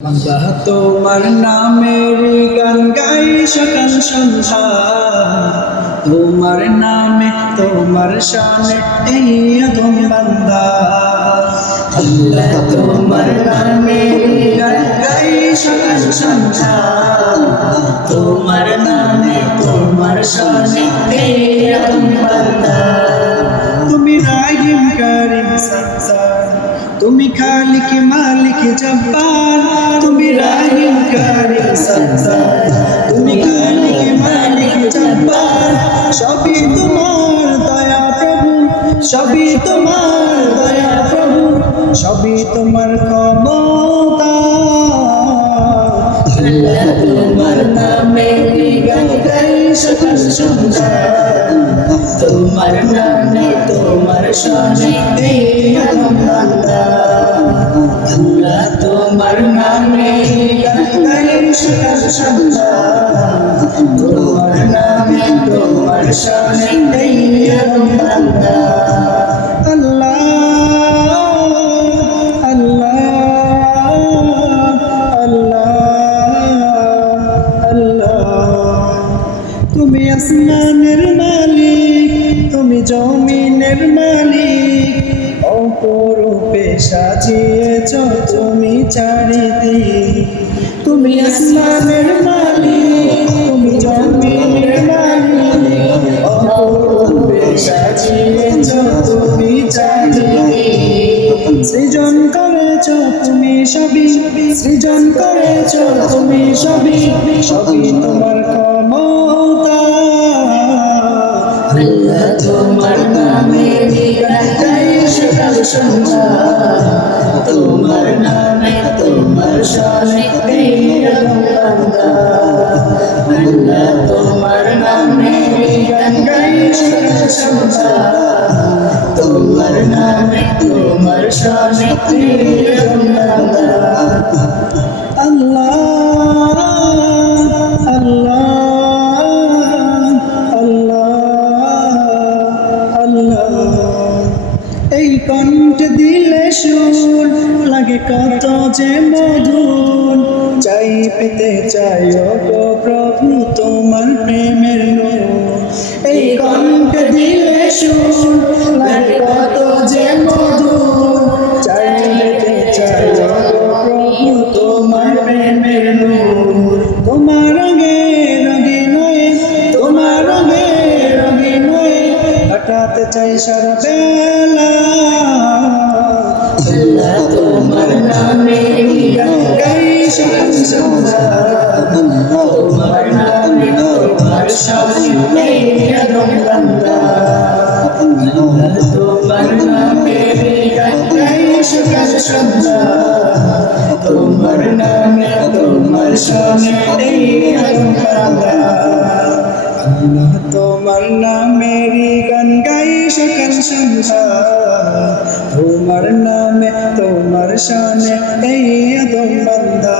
আল্লাহ তোমার নামের গান গাই সকাল সন্ধ্যা, তোমার নামে তোমার শানে এই আদম বান্দা। আল্লাহ তোমার নামের গান গাই সকাল সন্ধ্যা, তোমার নামে তোমার শানে এই আদম বান্দা। তুমি রাহিম কারিম সত্তার, তুমি খালিক মালিক জব্বার, তুমি রাহিম কারিম সত্তার, তুমি খালিক মালিক জব্বার। সবই তোমার দয়া প্রভু, সবই তোমার দয়া প্রভু, সবই তোমার ক্ষমতা। আল্লাহ তোমার নামে গান গাই সকাল সন্ধ্যা, তোমার নামে তোমার শানে এই আদম বান্দা। আল্লাহ তোমার নামে গান গাই সকাল সন্ধ্যা, তোমার নামে তোমার শানে এই আদম বান্দা। আল্লাহ আল্লাহ আল্লাহ আল্লাহ। তুমি আসমানের মালিক, তুমি জমিনের মালিক, অপরূপে সাজিয়েছ তুমি চারিদিক। তুমি আসমানের মালিক, তুমি জমিনের মালিক, অপরূপে সাজিয়েছ তুমি চারিদিক। সৃজন করেছ তুমি সবই, সৃজন করেছ তুমি সবই, সবই তোমার ক্ষমতা। আল্লাহ তোমার নামে গান গাই সকাল সন্ধ্যা, তোমার নামে তোমার শানে এই আদম বান্দা। আল্লাহ তোমার নামে গান গাই সকাল সন্ধ্যা, তোমার নামে তোমার শানে এই আদম বান্দা। আল্লাহ আল্লাহ এই কণ্ঠ দিলে সুর লাগে কত যে মধুর, চাই পেতে চাই গো প্রভু তোমার প্রেমের নূর। এই কণ্ঠ দিলে সুর লাগে কত যে মধুর, চাই পেতে চাই গো প্রভু তোমার প্রেমের নূর। তোমার রঙে রঙে নয়, তোমার রঙে রঙে নয়, কাটাতে চাই সারা বেলা। আল্লাহ তোমার নামে গান গাই সকাল সন্ধ্যা, তোমার নামে তোমার শানে এই আদম বান্দা। আল্লাহ তোমার নামে গান গাই সকাল সন্ধ্যা, তোমার নামে তোমার শানে এই আদম বান্দা। আল্লাহ তোমার নামের গান গাই সকাল সন্ধ্যা, তোমার নামে তোমার শানে এই আদম বান্দা।